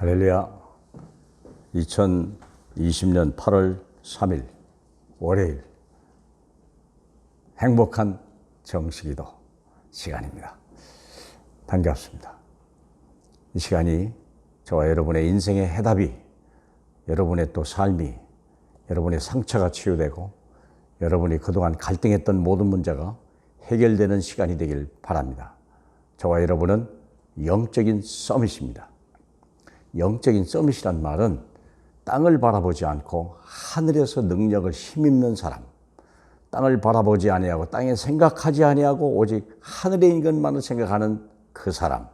할렐루야. 2020년 8월 3일 월요일 행복한 정식기도 시간입니다. 반갑습니다. 이 시간이 저와 여러분의 인생의 해답이, 여러분의 또 삶이, 여러분의 상처가 치유되고 여러분이 그동안 갈등했던 모든 문제가 해결되는 시간이 되길 바랍니다. 저와 여러분은 영적인 서밋입니다. 영적인 서밋이란 말은 땅을 바라보지 않고 하늘에서 능력을 힘입는 사람, 땅을 바라보지 아니하고 땅에 생각하지 아니하고 오직 하늘에 있는 것만을 생각하는 그 사람,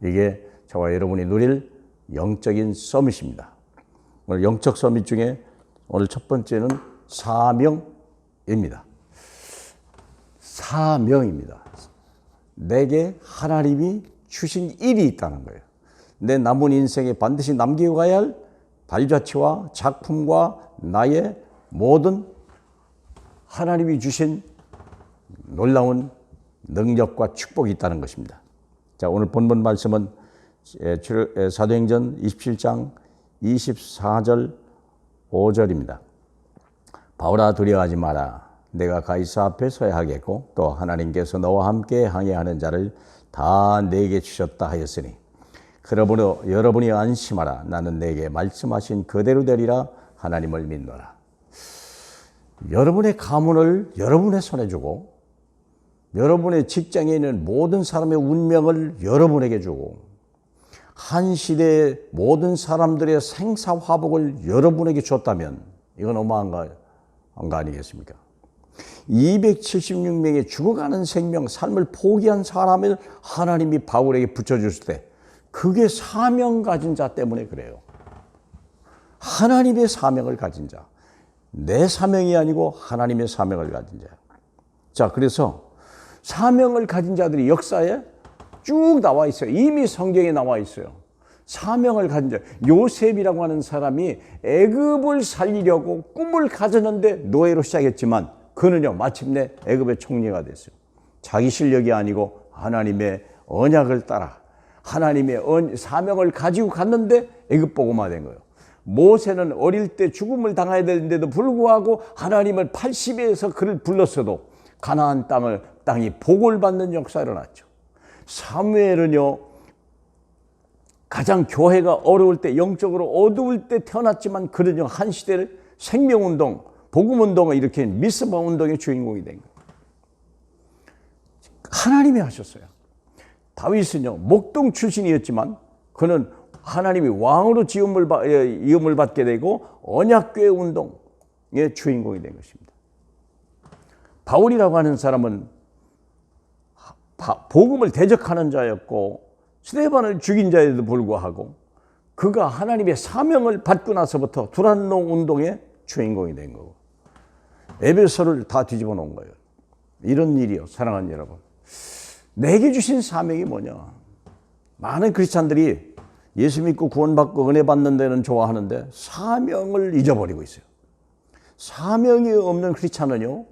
이게 저와 여러분이 누릴 영적인 서밋입니다. 오늘 영적 서밋 중에 오늘 첫 번째는 사명입니다. 사명입니다. 내게 하나님이 주신 일이 있다는 거예요. 내 남은 인생에 반드시 남기고 가야 할 발자취와 작품과 나의 모든 하나님이 주신 놀라운 능력과 축복이 있다는 것입니다. 자, 오늘 본문 말씀은 사도행전 27장 24절 5절입니다. 바울아, 두려워하지 마라. 내가 가이사 앞에 서야 하겠고 또 하나님께서 너와 함께 항해하는 자를 다 내게 주셨다 하였으니 그러므로 여러분이 안심하라. 나는 내게 말씀하신 그대로 되리라. 하나님을 믿노라. 여러분의 가문을 여러분의 손에 주고 여러분의 직장에 있는 모든 사람의 운명을 여러분에게 주고 한 시대의 모든 사람들의 생사화복을 여러분에게 줬다면 이건 어마어마한 거 아니겠습니까? 276명의 죽어가는 생명, 삶을 포기한 사람을 하나님이 바울에게 붙여줬을 때 그게 사명 가진 자 때문에 그래요. 하나님의 사명을 가진 자. 내 사명이 아니고 하나님의 사명을 가진 자. 자, 그래서 사명을 가진 자들이 역사에 쭉 나와 있어요. 이미 성경에 나와 있어요. 사명을 가진 자. 요셉이라고 하는 사람이 애굽을 살리려고 꿈을 가졌는데 노예로 시작했지만 그는요, 마침내 애굽의 총리가 됐어요. 자기 실력이 아니고 하나님의 언약을 따라 하나님의 사명을 가지고 갔는데 애굽 보고만 된 거예요. 모세는 어릴 때 죽음을 당해야 되는데도 불구하고 하나님을 80에서 그를 불렀어도 가나안 땅이 복을 받는 역사가 일어났죠. 사무엘은요, 가장 교회가 어려울 때, 영적으로 어두울 때 태어났지만 그는요, 한 시대를 생명운동, 복음운동을 일으킨 미스바 운동의 주인공이 된 거예요. 하나님이 하셨어요. 다윗은요, 목동 출신이었지만 그는 하나님이 왕으로 이음을 받게 되고 언약궤 운동의 주인공이 된 것입니다. 바울이라고 하는 사람은 복음을 대적하는 자였고 스데반을 죽인 자에도 불구하고 그가 하나님의 사명을 받고 나서부터 두란노 운동의 주인공이 된 거고 에베소를 다 뒤집어 놓은 거예요. 이런 일이요, 사랑하는 여러분. 내게 주신 사명이 뭐냐? 많은 크리스찬들이 예수 믿고 구원받고 은혜 받는 데는 좋아하는데 사명을 잊어버리고 있어요. 사명이 없는 크리스찬은요,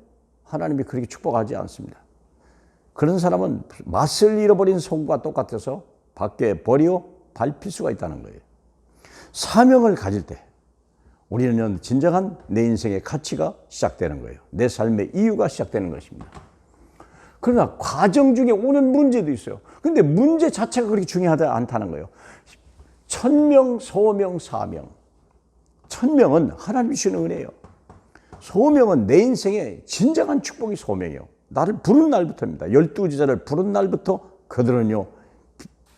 하나님이 그렇게 축복하지 않습니다. 그런 사람은 맛을 잃어버린 소금과 똑같아서 밖에 버려 밟힐 수가 있다는 거예요. 사명을 가질 때 우리는 진정한 내 인생의 가치가 시작되는 거예요. 내 삶의 이유가 시작되는 것입니다. 그러나 과정 중에 오는 문제도 있어요. 그런데 문제 자체가 그렇게 중요하지 않다는 거예요. 천명, 소명, 사명. 천명은 하나님이 주시는 은혜예요. 소명은 내 인생의 진정한 축복이 소명이에요. 나를 부른 날부터입니다. 12제자를 부른 날부터 그들은요,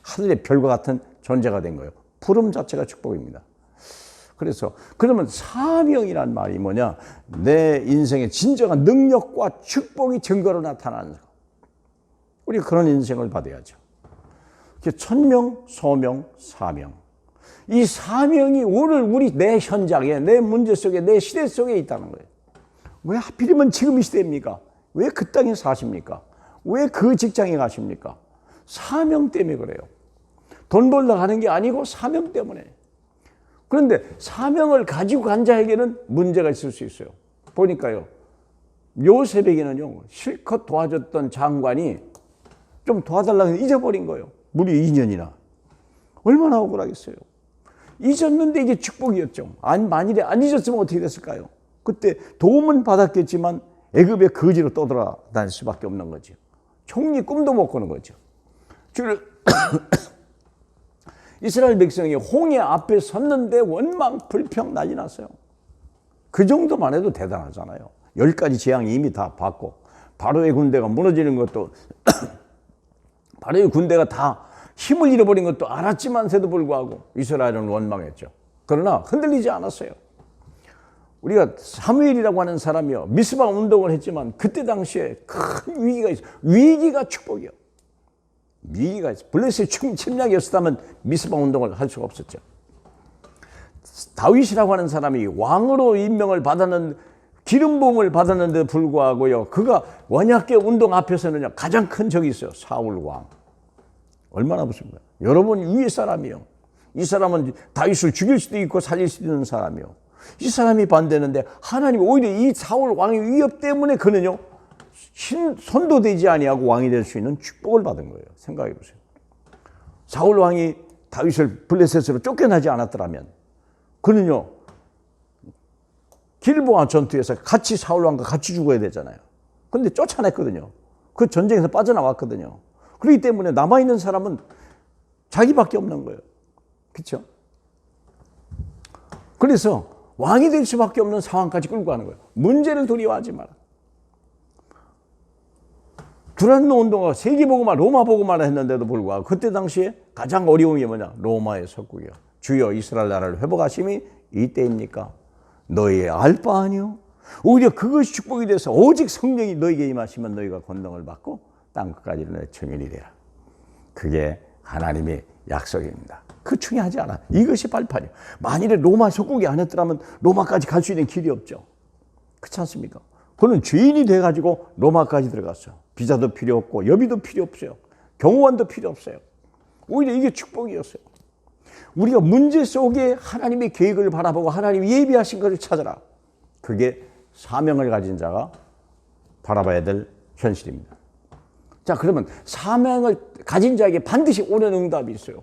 하늘의 별과 같은 존재가 된 거예요. 부름 자체가 축복입니다. 그래서 그러면 사명이란 말이 뭐냐? 내 인생의 진정한 능력과 축복이 증거로 나타나는 거. 우리가 그런 인생을 받아야죠. 천명, 소명, 사명. 이 사명이 오늘 내 현장에, 내 문제 속에, 내 시대 속에 있다는 거예요. 왜 하필이면 지금 이 시대입니까? 왜 그 땅에 사십니까? 왜 그 직장에 가십니까? 사명 때문에 그래요. 돈 벌러 가는 게 아니고 사명 때문에. 그런데 사명을 가지고 간 자에게는 문제가 있을 수 있어요. 보니까요, 요셉에게는요, 실컷 도와줬던 장관이 좀 도와달라고 잊어버린 거예요. 무려 2년이나. 얼마나 억울하겠어요. 잊었는데 이게 축복이었죠. 만일에 안 잊었으면 어떻게 됐을까요? 그때 도움은 받았겠지만 애굽의 거지로 떠돌아다닐 수밖에 없는 거죠. 총리 꿈도 못 꾸는 거죠. 이스라엘 백성이 홍해 앞에 섰는데 원망 불평 난리 났어요. 그 정도만 해도 대단하잖아요. 10가지 재앙이 이미 다 받고 바로의 군대가 무너지는 것도 바로의 군대가 다 힘을 잃어버린 것도 알았지만서도 불구하고 이스라엘은 원망했죠. 그러나 흔들리지 않았어요. 우리가 사무엘이라고 하는 사람이요, 미스바 운동을 했지만 그때 당시에 큰 위기가 있어요. 위기가 축복이요. 위기가 있어요. 블레셋의 침략이었다면 미스바 운동을 할 수가 없었죠. 다윗이라고 하는 사람이 왕으로 임명을 받았는, 기름 부음을 받았는데 불구하고요, 그가 언약궤 운동 앞에서는 가장 큰 적이 있어요. 사울 왕. 얼마나 무섭습니까? 여러분 위의 사람이요. 이 사람은 다윗을 죽일 수도 있고 살릴 수도 있는 사람이요. 이 사람이 반대했는데 하나님이 오히려 이 사울 왕의 위협 때문에 그는요, 손도 되지 아니하고 왕이 될 수 있는 축복을 받은 거예요. 생각해 보세요. 사울 왕이 다윗을 블레셋으로 쫓겨나지 않았더라면 그는요, 길보아 전투에서 같이 사울 왕과 같이 죽어야 되잖아요. 그런데 쫓아냈거든요. 그 전쟁에서 빠져나왔거든요. 그렇기 때문에 남아있는 사람은 자기밖에 없는 거예요. 그렇죠? 그래서 왕이 될 수밖에 없는 상황까지 끌고 가는 거예요. 문제를 두려워하지 마라. 두란노 운동가 세계복음화, 로마복음화를 했는데도 불구하고 그때 당시에 가장 어려운 게 뭐냐? 로마의 석국이요. 주여 이스라엘 나라를 회복하심이 이때입니까? 너희의 알 바 아니요? 오히려 그것이 축복이 돼서 오직 성령이 너희에게 임하시면 너희가 권능을 받고 땅 끝까지는 내 증인이 되라. 그게 하나님의 약속입니다. 그 중요하지 않아. 이것이 발판이에요. 만일에 로마 석국이 아니었더라면 로마까지 갈 수 있는 길이 없죠. 그렇지 않습니까? 그는 죄인이 돼가지고 로마까지 들어갔어요. 비자도 필요 없고 여비도 필요 없어요. 경호원도 필요 없어요. 오히려 이게 축복이었어요. 우리가 문제 속에 하나님의 계획을 바라보고 하나님이 예비하신 것을 찾아라. 그게 사명을 가진 자가 바라봐야 될 현실입니다. 자, 그러면 사명을 가진 자에게 반드시 오는 응답이 있어요.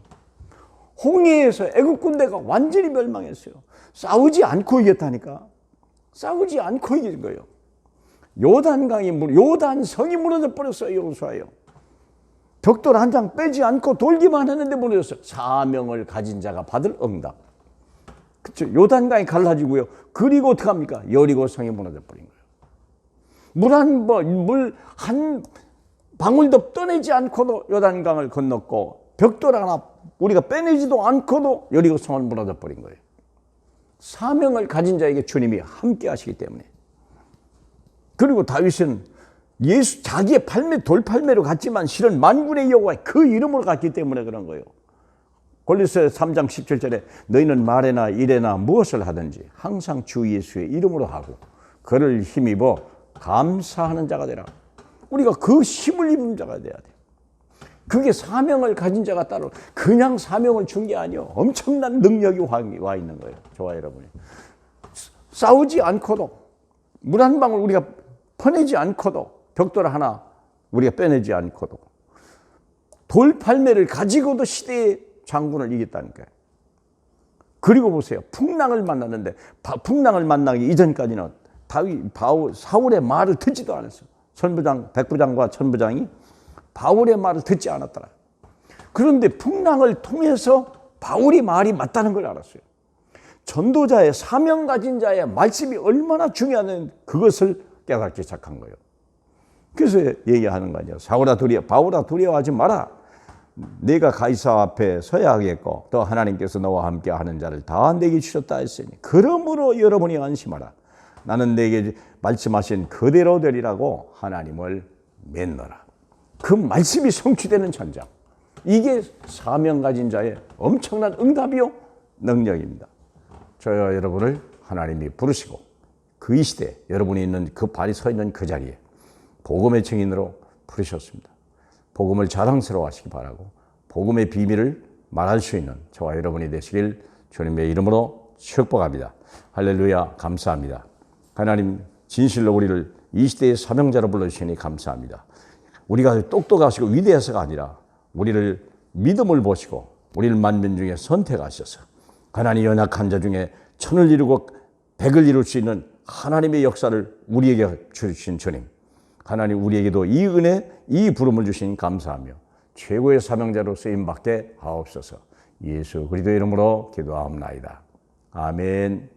홍해에서 애국 군대가 완전히 멸망했어요. 싸우지 않고 이겼다니까. 싸우지 않고 이긴 거예요. 요단성이 무너져 버렸어요. 여호수아요. 벽돌 한 장 빼지 않고 돌기만 했는데 무너졌어요. 사명을 가진 자가 받을 응답. 그렇죠? 요단강이 갈라지고요. 그리고 어떻게 합니까? 여리고성이 무너져 버린 거예요. 물 한 방울도 떠내지 않고도 요단강을 건넜고 벽돌 하나 우리가 빼내지도 않고도 여리고성을 무너져 버린 거예요. 사명을 가진 자에게 주님이 함께 하시기 때문에. 그리고 다윗은 자기의 돌팔매로 갔지만 실은 만군의 여호와의 그 이름으로 갔기 때문에 그런 거예요. 골로새 3장 17절에 너희는 말에나 일에나 무엇을 하든지 항상 주 예수의 이름으로 하고 그를 힘입어 감사하는 자가 되라. 우리가 그 힘을 입은 자가 돼야 돼. 그게 사명을 가진 자가 따로 그냥 사명을 준 게 아니에요. 엄청난 능력이 와 있는 거예요. 저와 여러분이. 싸우지 않고도 물 한 방울 우리가 퍼내지 않고도 벽돌 하나 우리가 빼내지 않고도 돌팔매를 가지고도 시대의 장군을 이겼다니까요. 그리고 보세요. 풍랑을 만났는데 풍랑을 만나기 이전까지는 사울의 말을 듣지도 않았어요. 백부장과 천부장이 바울의 말을 듣지 않았더라. 그런데 풍랑을 통해서 바울이 말이 맞다는 걸 알았어요. 전도자의 사명 가진 자의 말씀이 얼마나 중요한 그것을 깨닫기 시작한 거예요. 그래서 얘기하는 거 아니에요. 바울아 두려워하지 마라. 내가 가이사 앞에 서야 하겠고 또 하나님께서 너와 함께 하는 자를 다 내게 주셨다 했으니 그러므로 여러분이 안심하라. 나는 내게 말씀하신 그대로 되리라고 하나님을 믿노라. 그 말씀이 성취되는 전장. 이게 사명 가진 자의 엄청난 응답이요 능력입니다. 저와 여러분을 하나님이 부르시고 그 이 시대 여러분이 있는 그 발이 서 있는 그 자리에 복음의 증인으로 부르셨습니다. 복음을 자랑스러워 하시기 바라고 복음의 비밀을 말할 수 있는 저와 여러분이 되시길 주님의 이름으로 축복합니다. 할렐루야. 감사합니다. 하나님 진실로 우리를 이 시대의 사명자로 불러주시니 감사합니다. 우리가 똑똑하시고 위대해서가 아니라 우리를 믿음을 보시고 우리를 만민 중에 선택하셔서 가난이 연약한 자 중에 천을 이루고 백을 이룰 수 있는 하나님의 역사를 우리에게 주신 주님, 하나님 우리에게도 이 은혜, 이 부름을 주신 감사하며 최고의 사명자로 쓰임받게 하옵소서. 예수 그리스도의 이름으로 기도하옵나이다. 아멘.